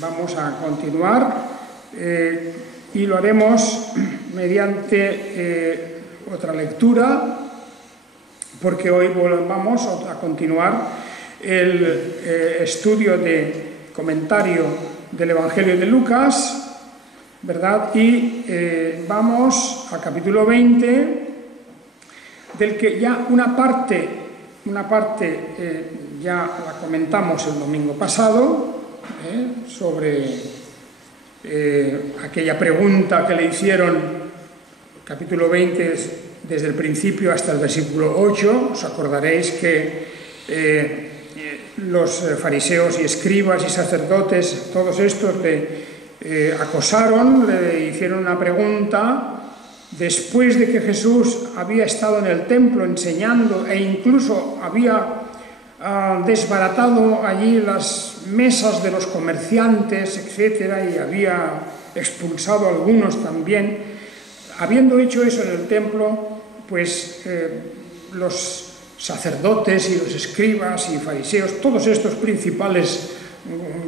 vamos a continuar y lo haremos mediante otra lectura, porque hoy vamos a continuar el estudio de comentario del Evangelio de Lucas, ¿verdad? Y vamos al capítulo 20, del que ya una parte ya la comentamos el domingo pasado, sobre aquella pregunta que le hicieron, capítulo 20, desde el principio hasta el versículo 8. Os acordaréis que los fariseos y escribas y sacerdotes, todos estos le acosaron, le hicieron una pregunta después de que Jesús había estado en el templo enseñando e incluso había desbaratado allí las mesas de los comerciantes, etcétera, y había expulsado a algunos también. Habiendo hecho eso en el templo, pues los sacerdotes y los escribas y fariseos, todos estos principales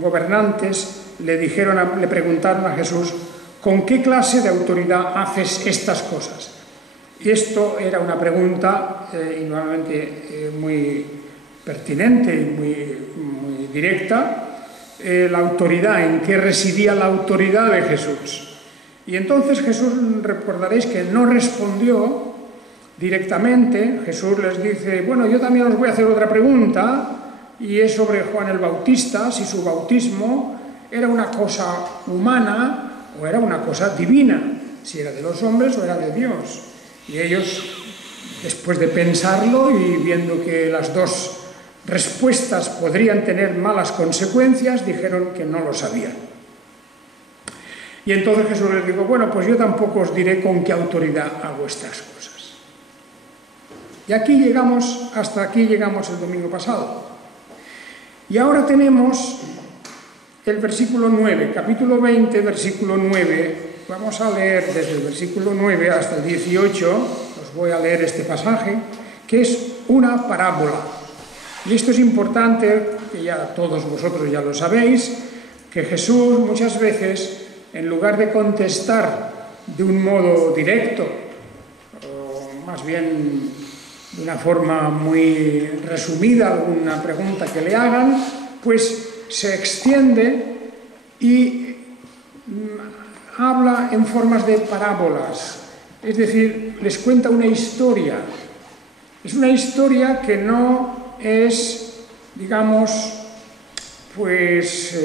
gobernantes, le preguntaron a Jesús: ¿con qué clase de autoridad haces estas cosas? Y esto era una pregunta indudablemente muy pertinente y muy directa. La autoridad, ¿en qué residía la autoridad de Jesús? Y entonces Jesús, recordaréis que no respondió directamente. Jesús les dice: bueno, yo también os voy a hacer otra pregunta, y es sobre Juan el Bautista, si su bautismo era una cosa humana o era una cosa divina, si era de los hombres o era de Dios. Y ellos, después de pensarlo y viendo que las dos respuestas podrían tener malas consecuencias, dijeron que no lo sabían. Y entonces Jesús les dijo: bueno, pues yo tampoco os diré con qué autoridad hago estas cosas. Y hasta aquí llegamos el domingo pasado. Y ahora tenemos el versículo 9, capítulo 20, versículo 9. Vamos a leer desde el versículo 9 hasta el 18, os voy a leer este pasaje, que es una parábola. Y esto es importante, que ya todos vosotros ya lo sabéis, que Jesús muchas veces, en lugar de contestar de un modo directo, o más bien de una forma muy resumida alguna pregunta que le hagan, pues se extiende y habla en formas de parábolas, es decir, les cuenta una historia. Es una historia que no es, digamos, pues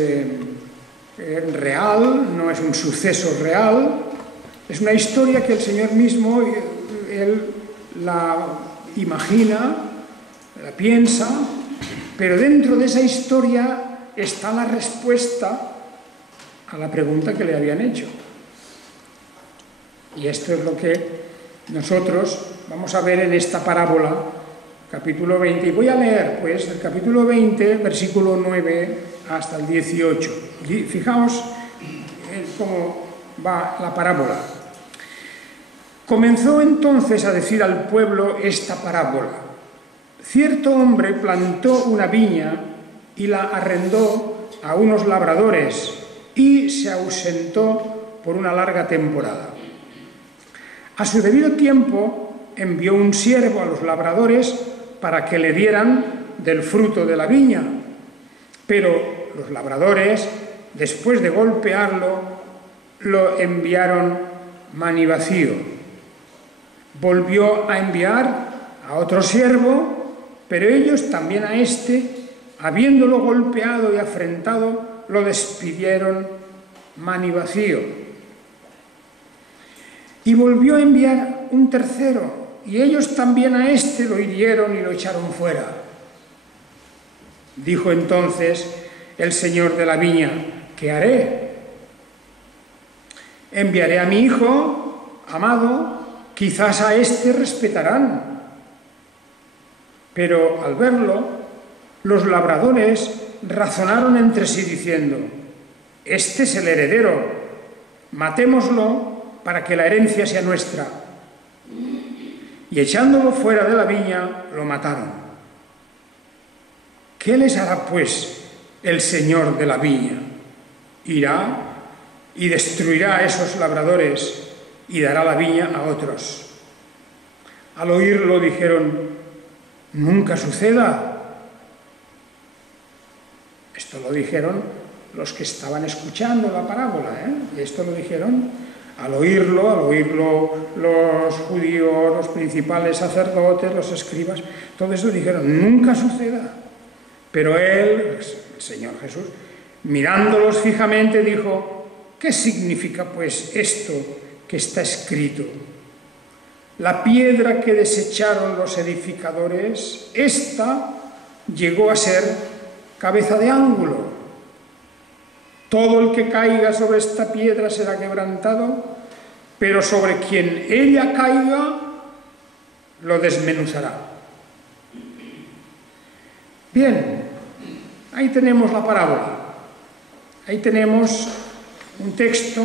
real, no es un suceso real, es una historia que el Señor mismo, Él la imagina, la piensa, pero dentro de esa historia está la respuesta a la pregunta que le habían hecho. Y esto es lo que nosotros vamos a ver en esta parábola, capítulo 20. Y voy a leer, pues, el capítulo 20, versículo 9 hasta el 18. Y fijaos cómo va la parábola. Comenzó entonces a decir al pueblo esta parábola: cierto hombre plantó una viña y la arrendó a unos labradores y se ausentó por una larga temporada. A su debido tiempo envió un siervo a los labradores para que le dieran del fruto de la viña, pero los labradores, después de golpearlo, lo enviaron manivacío. Volvió a enviar a otro siervo, pero ellos también a este, habiéndolo golpeado y afrentado, lo despidieron manivacío. Y volvió a enviar un tercero, y ellos también a este lo hirieron y lo echaron fuera. Dijo entonces el señor de la viña: ¿qué haré? Enviaré a mi hijo amado, quizás a este respetarán. Pero al verlo, los labradores razonaron entre sí diciendo: este es el heredero, matémoslo para que la herencia sea nuestra. Y echándolo fuera de la viña, lo mataron. ¿Qué les hará, pues, el señor de la viña? irá y destruirá a esos labradores y dará la viña a otros. Al oírlo dijeron: nunca suceda. Esto lo dijeron los que estaban escuchando la parábola, y esto lo dijeron al oírlo los judíos, los principales sacerdotes, los escribas, todo eso dijeron: nunca suceda. Pero él, el Señor Jesús, mirándolos fijamente, dijo: ¿qué significa pues esto que está escrito? La piedra que desecharon los edificadores, esta llegó a ser cabeza de ángulo. Todo el que caiga sobre esta piedra será quebrantado, pero sobre quien ella caiga lo desmenuzará. Bien, ahí tenemos la parábola. Ahí tenemos un texto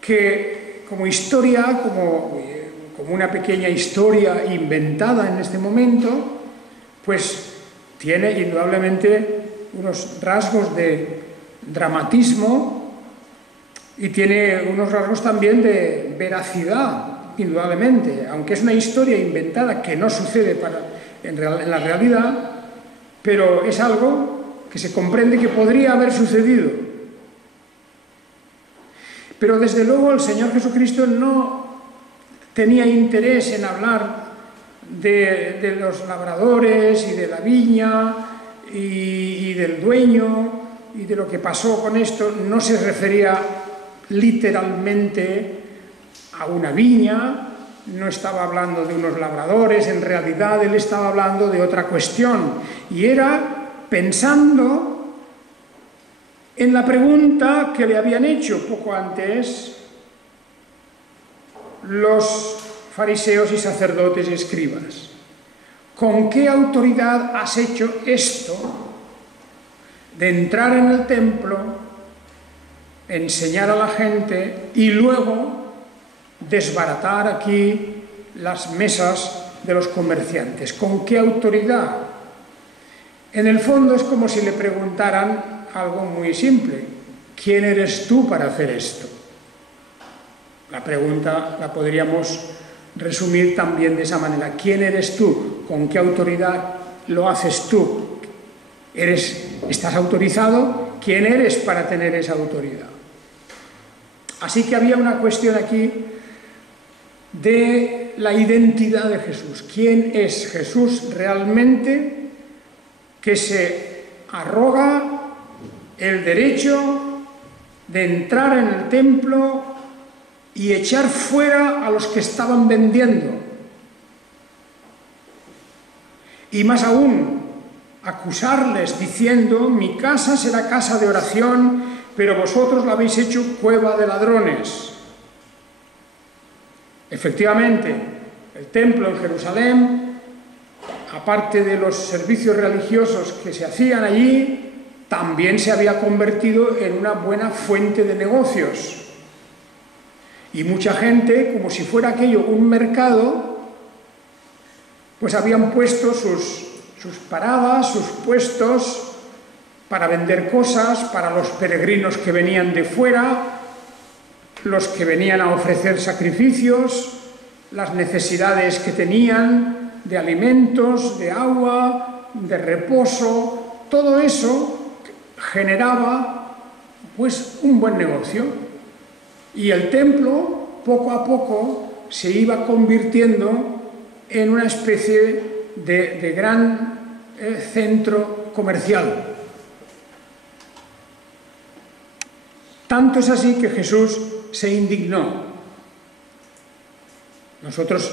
que, como historia, como una pequeña historia inventada en este momento, pues tiene indudablemente unos rasgos de dramatismo y tiene unos rasgos también de veracidad, indudablemente, aunque es una historia inventada que no sucede en la realidad, pero es algo que se comprende que podría haber sucedido. Pero desde luego el Señor Jesucristo no tenía interés en hablar de los labradores y de la viña y del dueño y de lo que pasó con esto. No se refería literalmente a una viña, no estaba hablando de unos labradores, en realidad él estaba hablando de otra cuestión, y era pensando en la pregunta que le habían hecho poco antes los fariseos y sacerdotes y escribas. ¿Con qué autoridad has hecho esto de entrar en el templo, enseñar a la gente y luego desbaratar aquí las mesas de los comerciantes? ¿Con qué autoridad? En el fondo es como si le preguntaran algo muy simple: ¿quién eres tú para hacer esto? La pregunta la podríamos resumir también de esa manera: ¿quién eres tú? ¿Con qué autoridad lo haces tú? ¿Estás autorizado? ¿Quién eres para tener esa autoridad? Así que había una cuestión aquí de la identidad de Jesús. ¿Quién es Jesús realmente, que se arroga el derecho de entrar en el templo y echar fuera a los que estaban vendiendo? Y más aún, acusarles diciendo: mi casa será casa de oración, pero vosotros la habéis hecho cueva de ladrones. Efectivamente, el templo en Jerusalén, aparte de los servicios religiosos que se hacían allí, también se había convertido en una buena fuente de negocios. Y mucha gente, como si fuera aquello un mercado, pues habían puesto sus paradas, sus puestos para vender cosas para los peregrinos que venían de fuera, los que venían a ofrecer sacrificios, las necesidades que tenían de alimentos, de agua, de reposo. Todo eso generaba pues un buen negocio, y el templo poco a poco se iba convirtiendo en una especie de gran centro comercial. Tanto es así que Jesús se indignó. Nosotros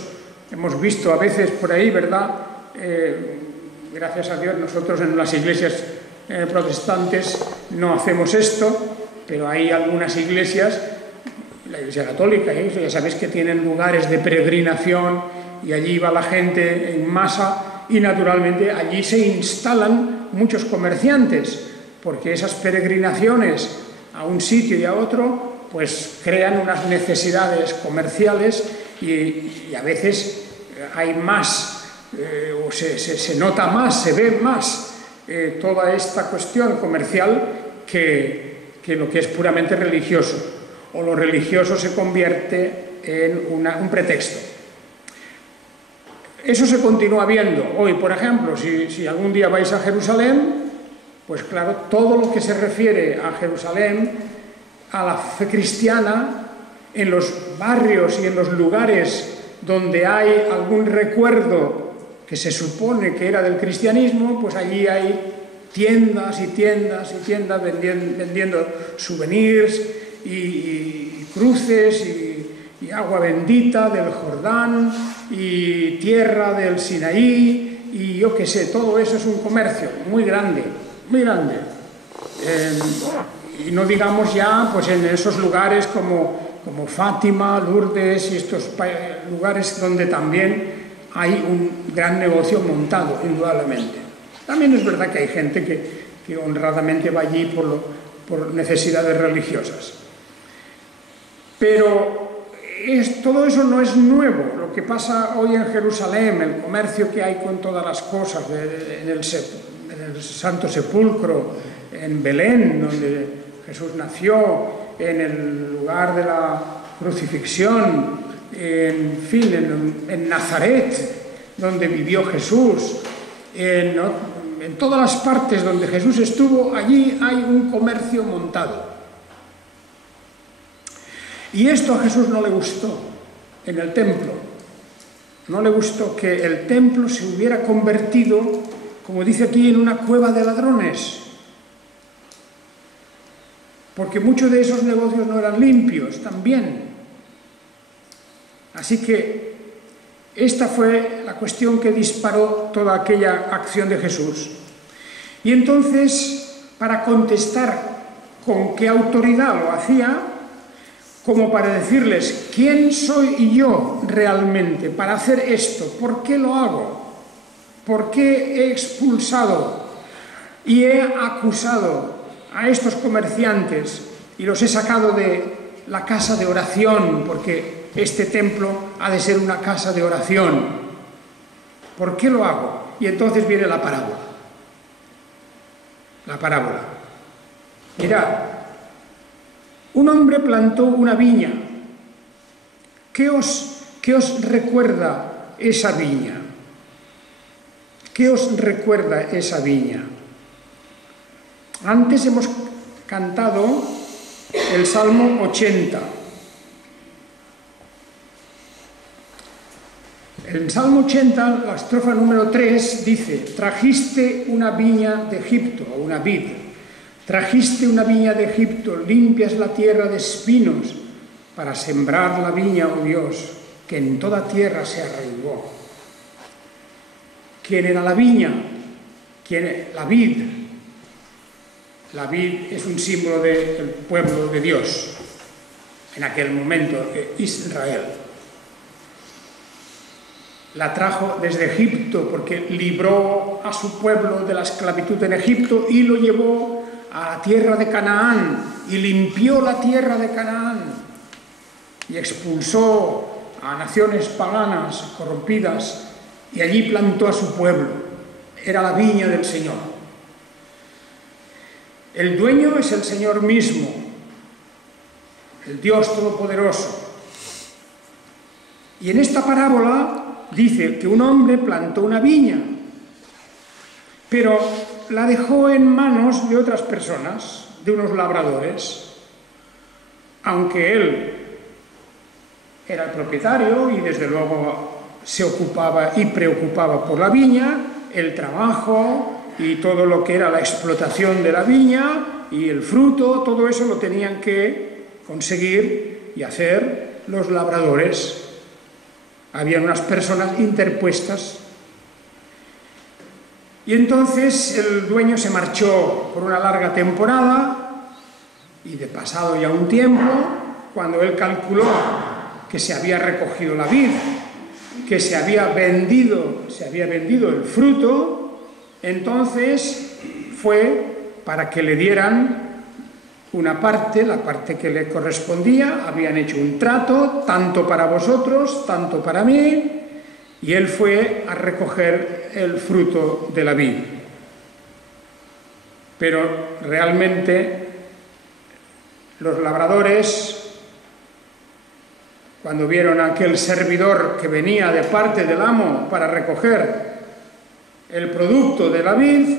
hemos visto a veces por ahí, ¿verdad? Gracias a Dios, nosotros en las iglesias protestantes no hacemos esto, pero hay algunas iglesias, la Iglesia Católica, ya sabéis que tienen lugares de peregrinación y allí va la gente en masa, y naturalmente allí se instalan muchos comerciantes, porque esas peregrinaciones a un sitio y a otro pues crean unas necesidades comerciales, y a veces hay más, o se nota más, se ve más toda esta cuestión comercial que que lo que es puramente religioso, o lo religioso se convierte en un pretexto. Eso se continúa viendo hoy, por ejemplo, si algún día vais a Jerusalén, pues claro, todo lo que se refiere a Jerusalén, a la fe cristiana, en los barrios y en los lugares donde hay algún recuerdo que se supone que era del cristianismo, pues allí hay tiendas y tiendas y tiendas vendiendo souvenirs y cruces y agua bendita del Jordán y tierra del Sinaí y yo qué sé, todo eso es un comercio muy grande, muy grande. Y no digamos ya pues en esos lugares como Fátima, Lourdes y estos lugares donde también hay un gran negocio montado, indudablemente. También es verdad que hay gente que honradamente va allí por necesidades religiosas. Pero todo eso no es nuevo. Lo que pasa hoy en Jerusalén, el comercio que hay con todas las cosas, en el Santo Sepulcro, en Belén, donde Jesús nació, en el lugar de la crucifixión, en fin, en Nazaret, donde vivió Jesús, en todas las partes donde Jesús estuvo, allí hay un comercio montado. Y esto a Jesús no le gustó en el templo. No le gustó que el templo se hubiera convertido, como dice aquí, en una cueva de ladrones. Porque muchos de esos negocios no eran limpios también. Así que esta fue la cuestión que disparó toda aquella acción de Jesús. Y entonces, para contestar con qué autoridad lo hacía, como para decirles quién soy yo realmente para hacer esto, por qué lo hago, por qué he expulsado y he acusado a estos comerciantes y los he sacado de la casa de oración, porque este templo ha de ser una casa de oración. ¿Por qué lo hago? Y entonces viene la parábola. La parábola. Mirad, un hombre plantó una viña. ¿Qué os recuerda esa viña? ¿Qué os recuerda esa viña? Antes hemos cantado el Salmo 80. El Salmo 80, la estrofa número 3, dice: trajiste una viña de Egipto, o una vid. Trajiste una viña de Egipto, limpias la tierra de espinos, para sembrar la viña, oh Dios, que en toda tierra se arraigó. ¿Quién era la viña? La vid. La vid es un símbolo del pueblo de Dios, en aquel momento, Israel. La trajo desde Egipto porque libró a su pueblo de la esclavitud en Egipto y lo llevó a la tierra de Canaán y limpió la tierra de Canaán y expulsó a naciones paganas corrompidas y allí plantó a su pueblo. Era la viña del Señor. El dueño es el Señor mismo, el Dios Todopoderoso. Y en esta parábola dice que un hombre plantó una viña, pero la dejó en manos de otras personas, de unos labradores, aunque él era el propietario y desde luego se ocupaba y preocupaba por la viña, el trabajo y todo lo que era la explotación de la viña y el fruto, todo eso lo tenían que conseguir y hacer los labradores. Habían unas personas interpuestas. Y entonces el dueño se marchó por una larga temporada y de pasado ya un tiempo, cuando él calculó que se había recogido la vid, que se había vendido el fruto, entonces fue para que le dieran una parte, la parte que le correspondía. Habían hecho un trato, tanto para vosotros, tanto para mí, y él fue a recoger el fruto de la vid. Pero realmente Los labradores, cuando vieron a aquel servidor que venía de parte del amo para recoger el producto de la vid,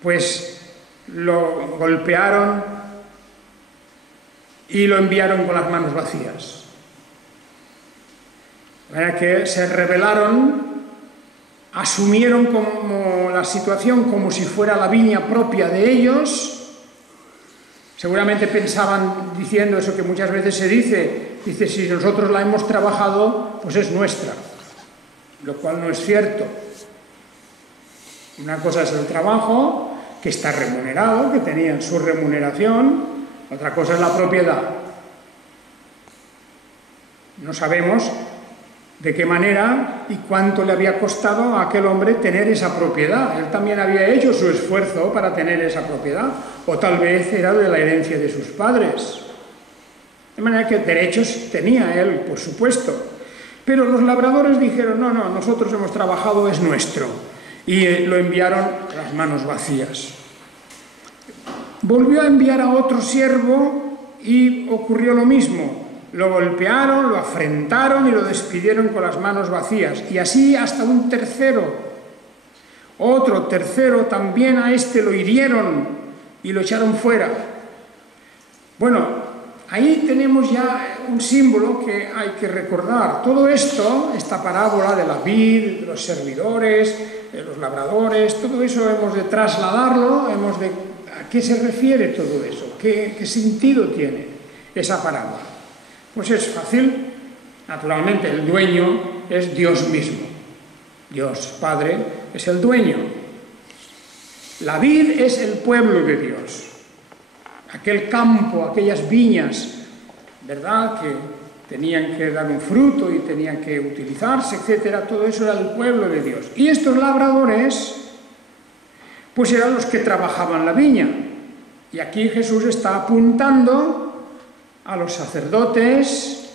pues lo golpearon y lo enviaron con las manos vacías. De manera que se rebelaron, asumieron como la situación como si fuera la viña propia de ellos. Seguramente pensaban, diciendo eso que muchas veces se dice, si nosotros la hemos trabajado, pues es nuestra, lo cual no es cierto. Una cosa es el trabajo, que está remunerado, que tenían su remuneración, otra cosa es la propiedad. No sabemos de qué manera y cuánto le había costado a aquel hombre tener esa propiedad. Él también había hecho su esfuerzo para tener esa propiedad, o tal vez era de la herencia de sus padres. De manera que derechos tenía él, por supuesto. Pero los labradores dijeron, no, nosotros hemos trabajado, es nuestro. Y lo enviaron a las manos vacías. Volvió a enviar a otro siervo y ocurrió lo mismo. Lo golpearon, lo afrentaron y lo despidieron con las manos vacías. Y así hasta un tercero. Otro tercero, también a este lo hirieron y lo echaron fuera. Bueno, ahí tenemos ya un símbolo que hay que recordar. Todo esto, esta parábola de la vid, de los servidores, de los labradores, todo eso hemos de trasladarlo, ¿a qué se refiere todo eso? ¿Qué sentido tiene esa parábola? Pues es fácil. Naturalmente, el dueño es Dios mismo. Dios Padre es el dueño. La vid es el pueblo de Dios. Aquel campo, aquellas viñas, ¿verdad?, que tenían que dar un fruto y tenían que utilizarse, etcétera, todo eso era el pueblo de Dios. Y estos labradores, pues eran los que trabajaban la viña. Y aquí Jesús está apuntando a los sacerdotes,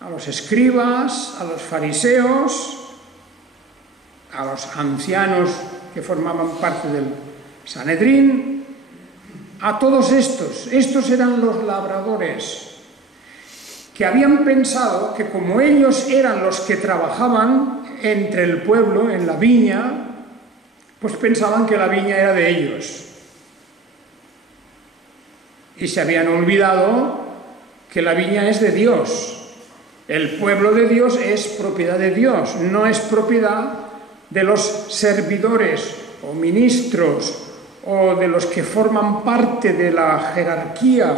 a los escribas, a los fariseos, a los ancianos que formaban parte del Sanedrín, a todos estos eran los labradores, que habían pensado que como ellos eran los que trabajaban entre el pueblo, en la viña, pues pensaban que la viña era de ellos. Y se habían olvidado que la viña es de Dios. El pueblo de Dios es propiedad de Dios, no es propiedad de los servidores o ministros o de los que forman parte de la jerarquía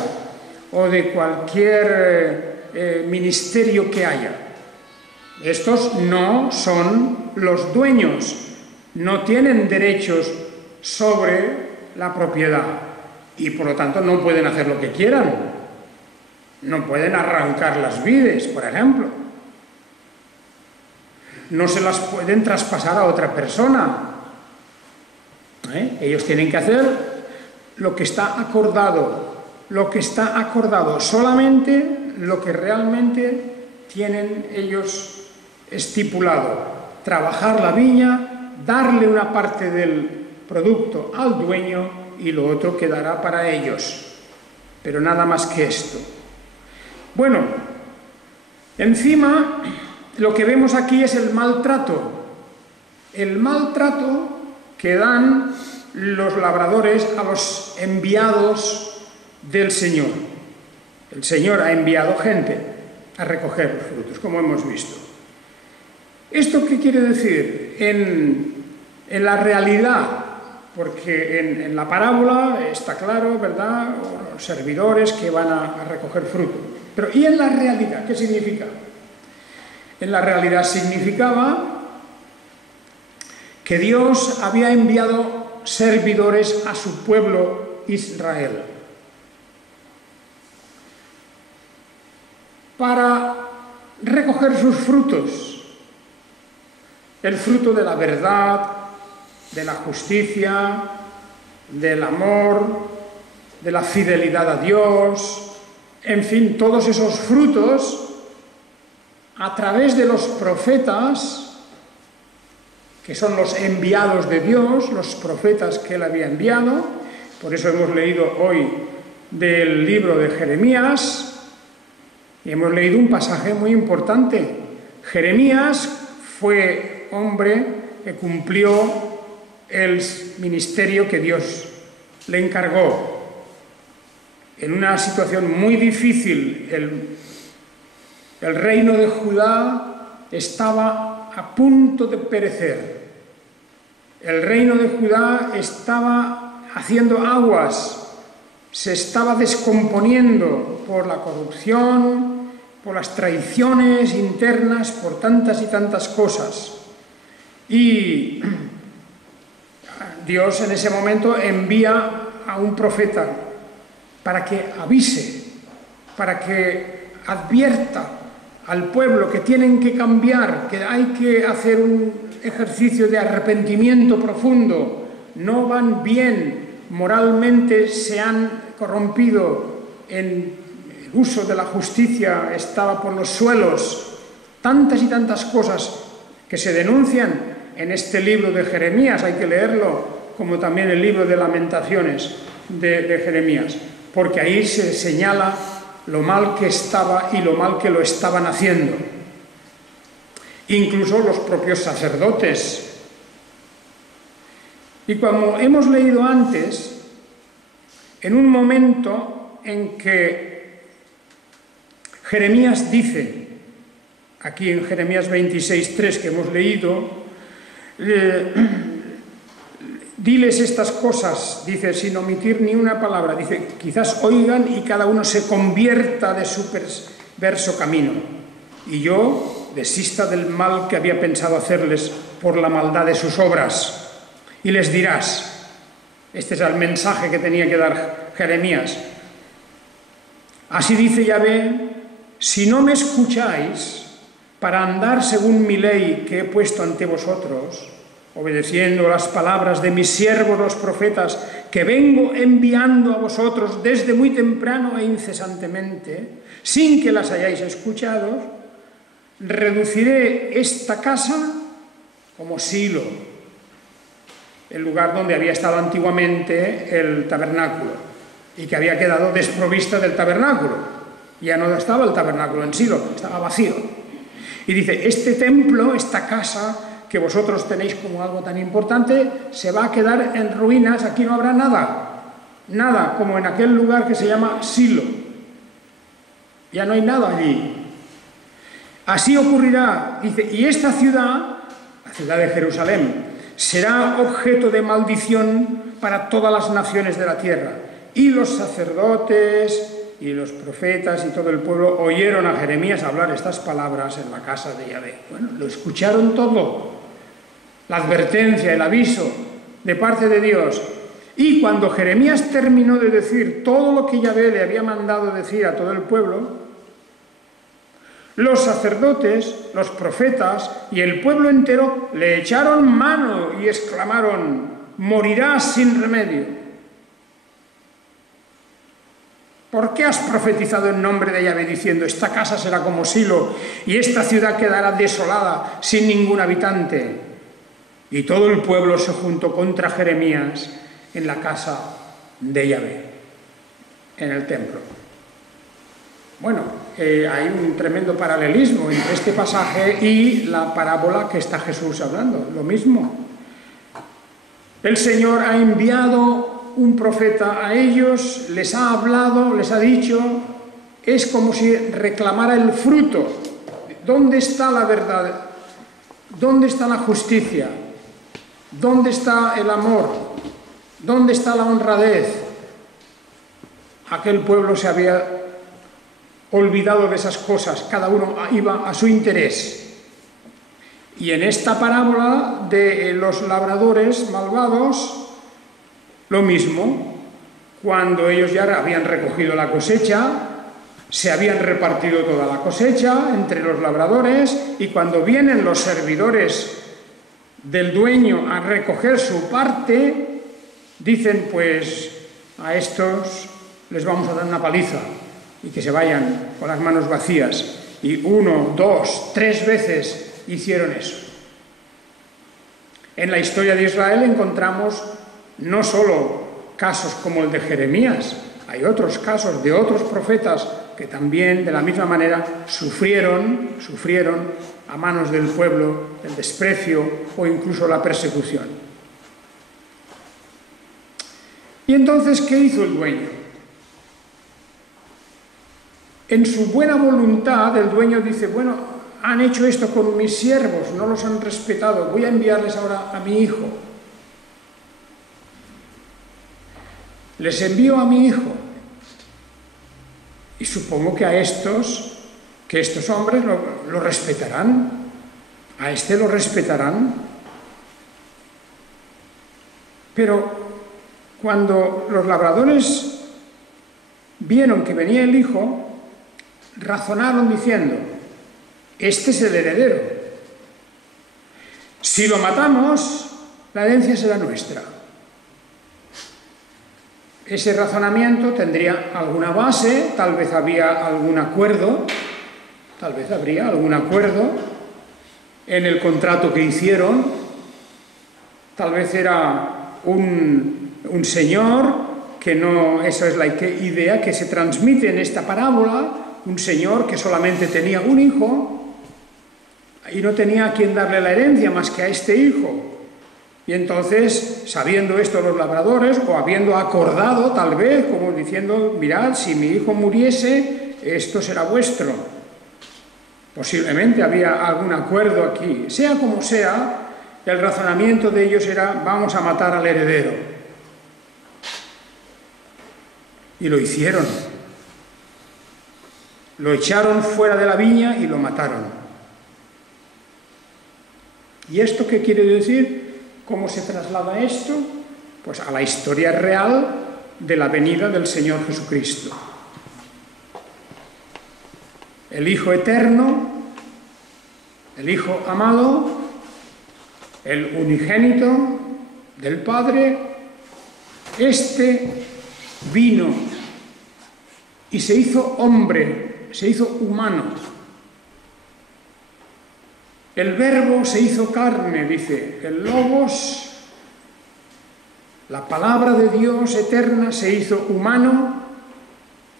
o de cualquier ministerio que haya. Estos no son los dueños, no tienen derechos sobre la propiedad y por lo tanto no pueden hacer lo que quieran. No pueden arrancar las vides, por ejemplo. No se las pueden traspasar a otra persona. Ellos tienen que hacer lo que está acordado. Lo que está acordado, solamente lo que realmente tienen ellos estipulado. Trabajar la viña, darle una parte del producto al dueño y lo otro quedará para ellos. Pero nada más que esto. Bueno, encima lo que vemos aquí es el maltrato que dan los labradores a los enviados del Señor. El Señor ha enviado gente a recoger los frutos, como hemos visto. ¿Esto qué quiere decir? En la realidad, porque en la parábola está claro, ¿verdad?, los servidores que van a recoger fruto. Pero ¿y en la realidad? ¿Qué significa? En la realidad significaba que Dios había enviado servidores a su pueblo Israel para recoger sus frutos, el fruto de la verdad, de la justicia, del amor, de la fidelidad a Dios, en fin, todos esos frutos a través de los profetas, que son los enviados de Dios, los profetas que Él había enviado. Por eso hemos leído hoy del libro de Jeremías y hemos leído un pasaje muy importante. Jeremías fue hombre que cumplió el ministerio que Dios le encargó. En una situación muy difícil, el reino de Judá estaba a punto de perecer. El reino de Judá estaba haciendo aguas, se estaba descomponiendo por la corrupción, por las traiciones internas, por tantas y tantas cosas. Y Dios en ese momento envía a un profeta para que avise, para que advierta al pueblo que tienen que cambiar, que hay que hacer un ejercicio de arrepentimiento profundo, no van bien, moralmente se han corrompido, en el uso de la justicia estaba por los suelos, tantas y tantas cosas que se denuncian en este libro de Jeremías, hay que leerlo, como también el libro de Lamentaciones de Jeremías, porque ahí se señala lo mal que estaba y lo mal que lo estaban haciendo. Incluso los propios sacerdotes. Y como hemos leído antes, en un momento en que Jeremías dice, aquí en Jeremías 26:3 que hemos leído, diles estas cosas, dice, sin omitir ni una palabra, dice, quizás oigan y cada uno se convierta de su perverso camino, y yo desista del mal que había pensado hacerles por la maldad de sus obras. Y les dirás, este es el mensaje que tenía que dar Jeremías, así dice Yahvé, si no me escucháis para andar según mi ley que he puesto ante vosotros, obedeciendo las palabras de mis siervos los profetas, que vengo enviando a vosotros desde muy temprano e incesantemente, sin que las hayáis escuchado, reduciré esta casa como Silo, el lugar donde había estado antiguamente el tabernáculo, y que había quedado desprovista del tabernáculo. Ya no estaba el tabernáculo en Silo, estaba vacío. Y dice, este templo, esta casa, que vosotros tenéis como algo tan importante, se va a quedar en ruinas, aquí no habrá nada, como en aquel lugar que se llama Silo. Ya no hay nada allí. Así ocurrirá, dice, y esta ciudad, la ciudad de Jerusalén, será objeto de maldición para todas las naciones de la tierra. Y los sacerdotes y los profetas y todo el pueblo oyeron a Jeremías hablar estas palabras en la casa de Yahvé. Bueno, lo escucharon todo. La advertencia, el aviso de parte de Dios. Y cuando Jeremías terminó de decir todo lo que Yahvé le había mandado decir a todo el pueblo, los sacerdotes, los profetas y el pueblo entero le echaron mano y exclamaron, morirás sin remedio. ¿Por qué has profetizado en nombre de Yahvé diciendo, esta casa será como Silo y esta ciudad quedará desolada sin ningún habitante? Y todo el pueblo se juntó contra Jeremías en la casa de Yahvé, en el templo. Bueno, hay un tremendo paralelismo entre este pasaje y la parábola que está Jesús hablando, lo mismo. El Señor ha enviado un profeta a ellos, les ha hablado, les ha dicho, es como si reclamara el fruto. ¿Dónde está la verdad? ¿Dónde está la justicia? ¿Dónde está el amor? ¿Dónde está la honradez? Aquel pueblo se había olvidado de esas cosas, cada uno iba a su interés. Y en esta parábola de los labradores malvados, lo mismo, cuando ellos ya habían recogido la cosecha, se habían repartido toda la cosecha entre los labradores, y cuando vienen los servidores del dueño a recoger su parte, dicen, pues a estos les vamos a dar una paliza y que se vayan con las manos vacías. Y 1, 2, 3 veces hicieron eso. En la historia de Israel encontramos no solo casos como el de Jeremías, hay otros casos de otros profetas que también de la misma manera sufrieron a manos del pueblo el desprecio o incluso la persecución. Y entonces, ¿qué hizo el dueño? En su buena voluntad, el dueño dice, bueno, han hecho esto con mis siervos, no los han respetado, voy a enviarles ahora a mi hijo. Les envío a mi hijo. Y supongo que estos hombres lo respetarán. A este lo respetarán. Pero cuando los labradores vieron que venía el hijo, razonaron diciendo, este es el heredero. Si lo matamos, la herencia será nuestra. Ese razonamiento tendría alguna base, tal vez había algún acuerdo, habría algún acuerdo en el contrato que hicieron, tal vez era un señor, que no, esa es la idea que se transmite en esta parábola, un señor que solamente tenía un hijo y no tenía a quien darle la herencia más que a este hijo. Y entonces, sabiendo esto los labradores, o habiendo acordado tal vez, como diciendo, mirad, si mi hijo muriese, esto será vuestro. Posiblemente había algún acuerdo aquí. Sea como sea, el razonamiento de ellos era, vamos a matar al heredero. Y lo hicieron. Lo echaron fuera de la viña y lo mataron. ¿Y esto qué quiere decir? ¿Cómo se traslada esto? Pues a la historia real de la venida del Señor Jesucristo. El Hijo eterno, el Hijo amado, el unigénito del Padre, este vino y se hizo hombre, se hizo humano. El Verbo se hizo carne, dice, el Logos, la palabra de Dios eterna se hizo humano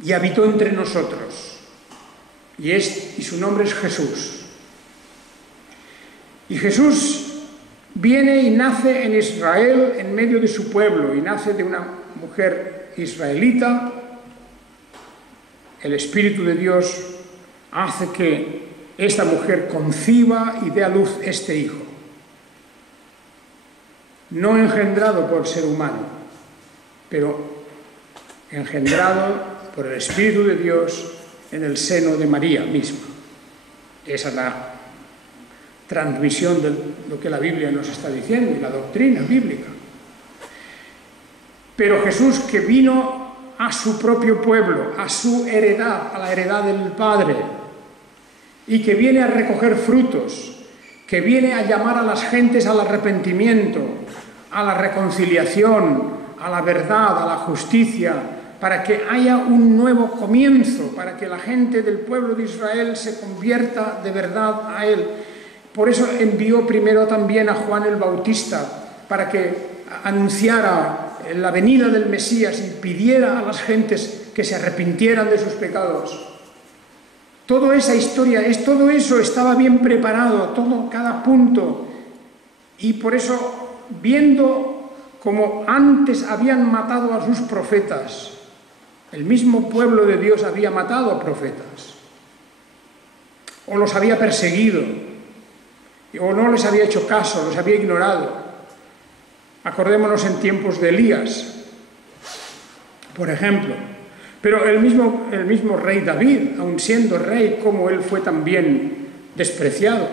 y habitó entre nosotros. Y su nombre es Jesús. Y Jesús viene y nace en Israel, en medio de su pueblo, y nace de una mujer israelita. El Espíritu de Dios hace que esta mujer conciba y dé a luz este hijo, no engendrado por ser humano, pero engendrado por el Espíritu de Dios en el seno de María misma. Esa es la transmisión de lo que la Biblia nos está diciendo y la doctrina bíblica. Pero Jesús, que vino a su propio pueblo, a su heredad, a la heredad del Padre, y que viene a recoger frutos, que viene a llamar a las gentes al arrepentimiento, a la reconciliación, a la verdad, a la justicia, para que haya un nuevo comienzo, para que la gente del pueblo de Israel se convierta de verdad a Él. Por eso envió primero también a Juan el Bautista, para que anunciara la venida del Mesías y pidiera a las gentes que se arrepintieran de sus pecados. Toda esa historia, todo eso estaba bien preparado, cada punto. Y por eso, viendo como antes habían matado a sus profetas, el mismo pueblo de Dios había matado a profetas, o los había perseguido, o no les había hecho caso, los había ignorado. Acordémonos en tiempos de Elías, por ejemplo. Pero el mismo rey David, aun siendo rey, como él fue también despreciado,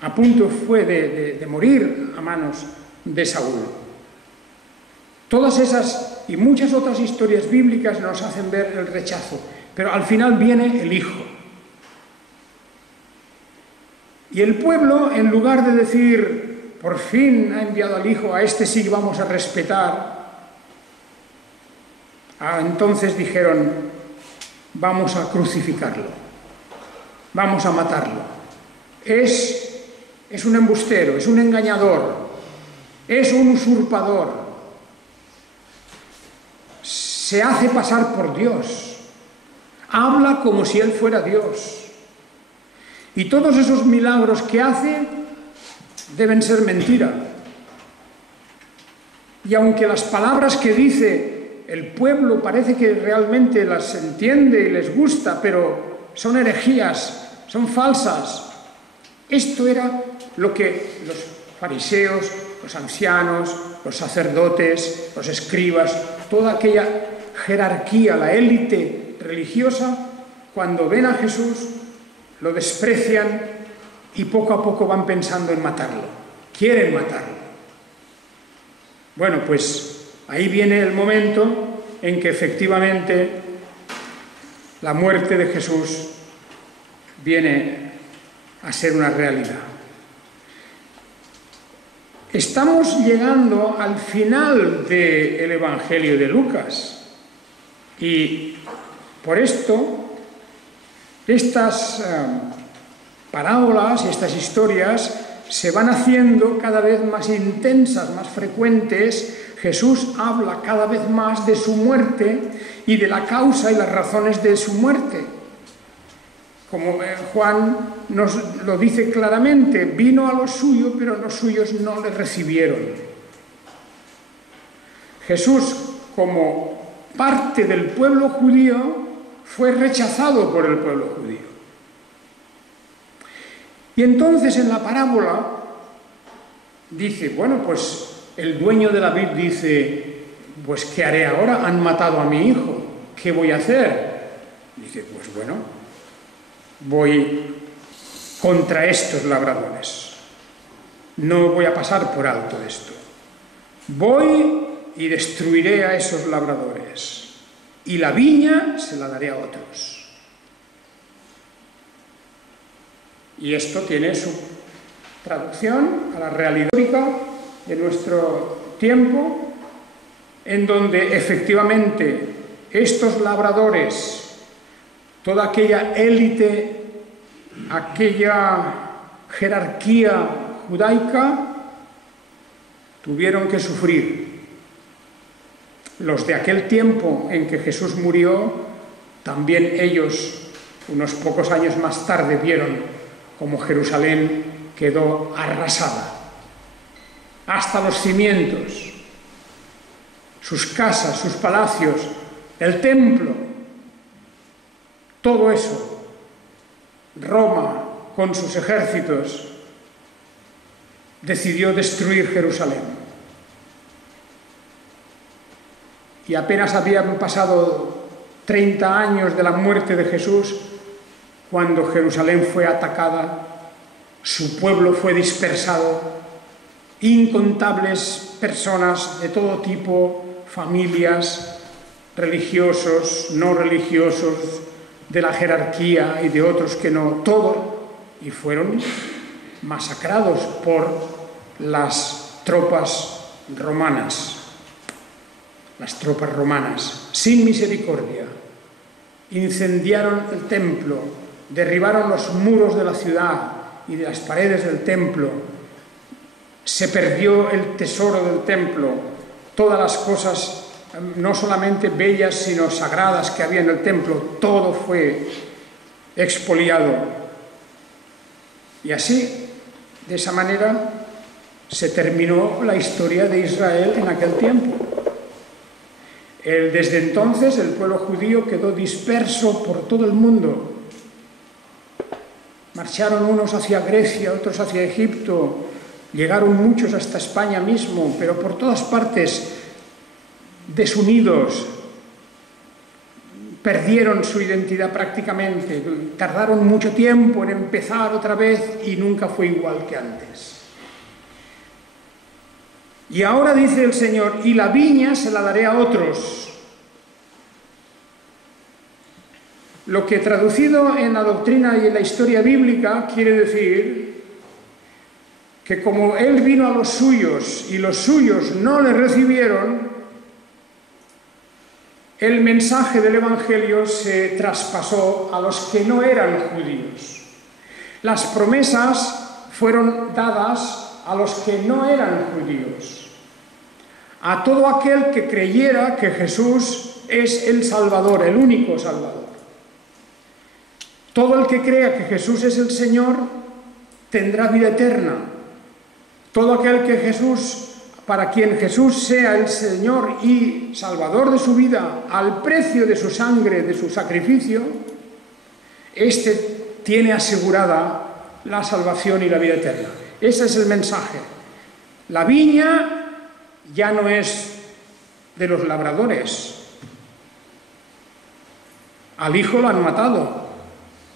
a punto fue de morir a manos de Saúl. Todas esas y muchas otras historias bíblicas nos hacen ver el rechazo, pero al final viene el Hijo. Y el pueblo, en lugar de decir, por fin ha enviado al Hijo, a este sí vamos a respetar, entonces dijeron, vamos a crucificarlo, vamos a matarlo. Es un embustero, es un engañador, es un usurpador. se hace pasar por Dios, habla como si Él fuera Dios. Y todos esos milagros que hace deben ser mentira. Y aunque las palabras que dice el pueblo parece que realmente las entiende y les gusta, pero son herejías, son falsas. Esto era lo que los fariseos, los ancianos, los sacerdotes, los escribas, toda aquella jerarquía, la élite religiosa, cuando ven a Jesús, lo desprecian y poco a poco van pensando en matarlo. Quieren matarlo. Bueno, pues ahí viene el momento en que efectivamente la muerte de Jesús viene a ser una realidad. Estamos llegando al final del Evangelio de Lucas y por esto estas parábolas y estas historias se van haciendo cada vez más intensas, más frecuentes. Jesús habla cada vez más de su muerte y de la causa y las razones de su muerte. Como Juan nos lo dice claramente, vino a los suyos, pero los suyos no le recibieron. Jesús, como parte del pueblo judío, fue rechazado por el pueblo judío. Y entonces en la parábola dice, bueno, pues el dueño de la vid dice, pues ¿qué haré ahora? Han matado a mi hijo, ¿qué voy a hacer? Dice, pues bueno, voy contra estos labradores. No voy a pasar por alto esto. Voy y destruiré a esos labradores. Y la viña se la daré a otros. Y esto tiene su traducción a la realidad histórica de nuestro tiempo, en donde efectivamente estos labradores, toda aquella élite, aquella jerarquía judaica, tuvieron que sufrir. Los de aquel tiempo en que Jesús murió, también ellos, unos pocos años más tarde, vieron cómo Jerusalén quedó arrasada, hasta los cimientos, sus casas, sus palacios, el templo, todo eso. Roma, con sus ejércitos, decidió destruir Jerusalén. Y apenas habían pasado 30 años de la muerte de Jesús cuando Jerusalén fue atacada, su pueblo fue dispersado, incontables personas de todo tipo, familias, religiosos, no religiosos, de la jerarquía y de otros que no, todo, y fueron masacrados por las tropas romanas. Las tropas romanas, sin misericordia, incendiaron el templo, derribaron los muros de la ciudad y de las paredes del templo, se perdió el tesoro del templo, todas las cosas, no solamente bellas, sino sagradas que había en el templo, todo fue expoliado. Y así, de esa manera, se terminó la historia de Israel en aquel tiempo. Desde entonces el pueblo judío quedó disperso por todo el mundo. Marcharon unos hacia Grecia, otros hacia Egipto, llegaron muchos hasta España mismo, pero por todas partes desunidos, perdieron su identidad prácticamente, tardaron mucho tiempo en empezar otra vez y nunca fue igual que antes. Y ahora dice el Señor, y la viña se la daré a otros. Lo que traducido en la doctrina y en la historia bíblica quiere decir que como Él vino a los suyos y los suyos no le recibieron, el mensaje del Evangelio se traspasó a los que no eran judíos. Las promesas fueron dadas a los que no eran judíos, a todo aquel que creyera que Jesús es el Salvador, el único Salvador. Todo el que crea que Jesús es el Señor tendrá vida eterna. Todo aquel que para quien Jesús sea el Señor y Salvador de su vida, al precio de su sangre, de su sacrificio, éste tiene asegurada la salvación y la vida eterna. Ese es el mensaje. La viña ya no es de los labradores. Al hijo lo han matado,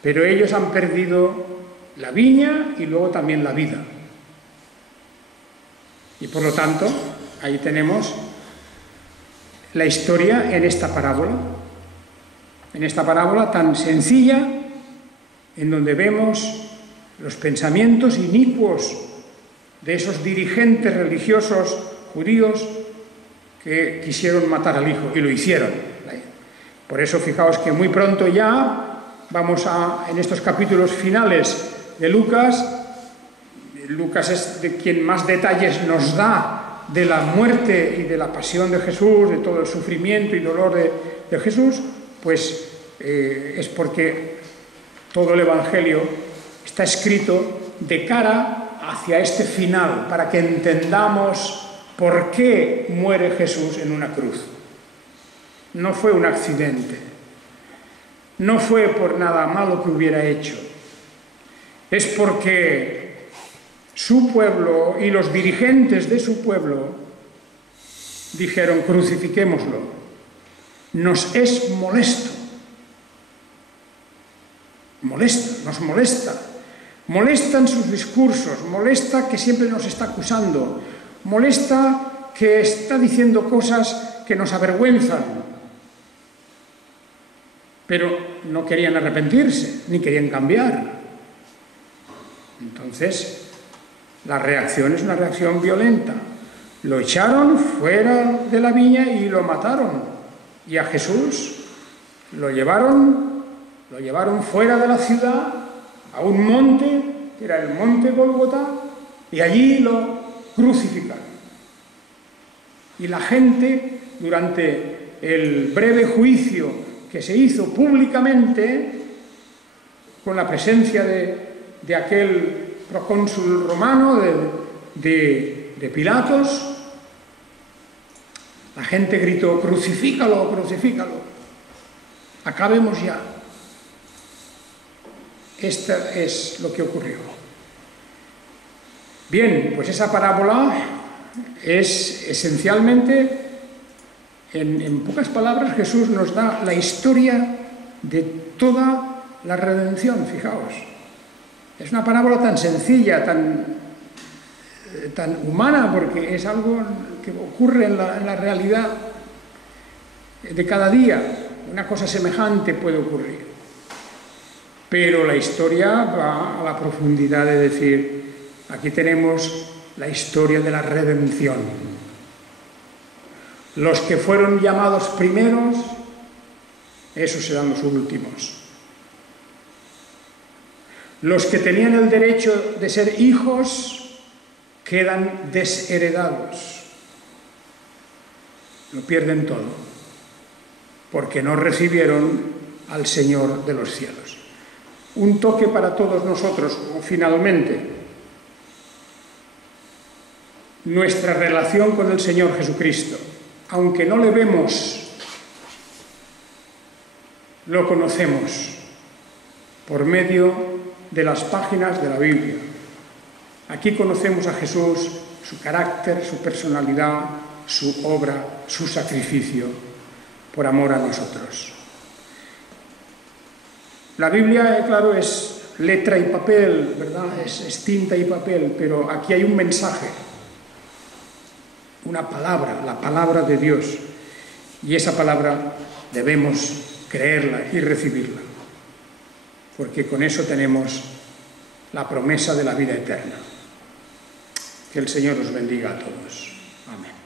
pero ellos han perdido la viña y luego también la vida. Y por lo tanto, ahí tenemos la historia en esta parábola tan sencilla, en donde vemos los pensamientos inicuos de esos dirigentes religiosos judíos que quisieron matar al hijo, y lo hicieron. Por eso fijaos que muy pronto ya vamos en estos capítulos finales de Lucas es de quien más detalles nos da de la muerte y de la pasión de Jesús, de todo el sufrimiento y dolor de Jesús, pues es porque todo el Evangelio está escrito de cara hacia este final, para que entendamos por qué muere Jesús en una cruz. No fue un accidente, no fue por nada malo que hubiera hecho, es porque su pueblo y los dirigentes de su pueblo dijeron: crucifiquémoslo, nos es molesto, nos molestan sus discursos, molesta que siempre nos está acusando, molesta que está diciendo cosas que nos avergüenzan, pero no querían arrepentirse, ni querían cambiar. Entonces, la reacción es una reacción violenta. Lo echaron fuera de la viña y lo mataron. Y a Jesús lo llevaron fuera de la ciudad, a un monte, que era el monte Gólgota, y allí lo crucificaron. Y la gente, durante el breve juicio que se hizo públicamente, con la presencia de aquel procónsul romano, de Pilatos, la gente gritó: crucifícalo, crucifícalo, acabemos ya. Esto es lo que ocurrió. Bien, pues esa parábola es esencialmente, en pocas palabras, Jesús nos da la historia de toda la redención, fijaos. Es una parábola tan sencilla, tan humana, porque es algo que ocurre en la realidad de cada día. Una cosa semejante puede ocurrir. Pero la historia va a la profundidad de decir: aquí tenemos la historia de la redención. Los que fueron llamados primeros, esos serán los últimos. Los que tenían el derecho de ser hijos quedan desheredados. Lo pierden todo, porque no recibieron al Señor de los cielos. Un toque para todos nosotros, finalmente. Nuestra relación con el Señor Jesucristo, aunque no le vemos, lo conocemos por medio de las páginas de la Biblia. Aquí conocemos a Jesús, su carácter, su personalidad, su obra, su sacrificio, por amor a nosotros. La Biblia, claro, es letra y papel, ¿verdad? Es tinta y papel, pero aquí hay un mensaje, una palabra, la palabra de Dios, y esa palabra debemos creerla y recibirla, porque con eso tenemos la promesa de la vida eterna. Que el Señor os bendiga a todos. Amén.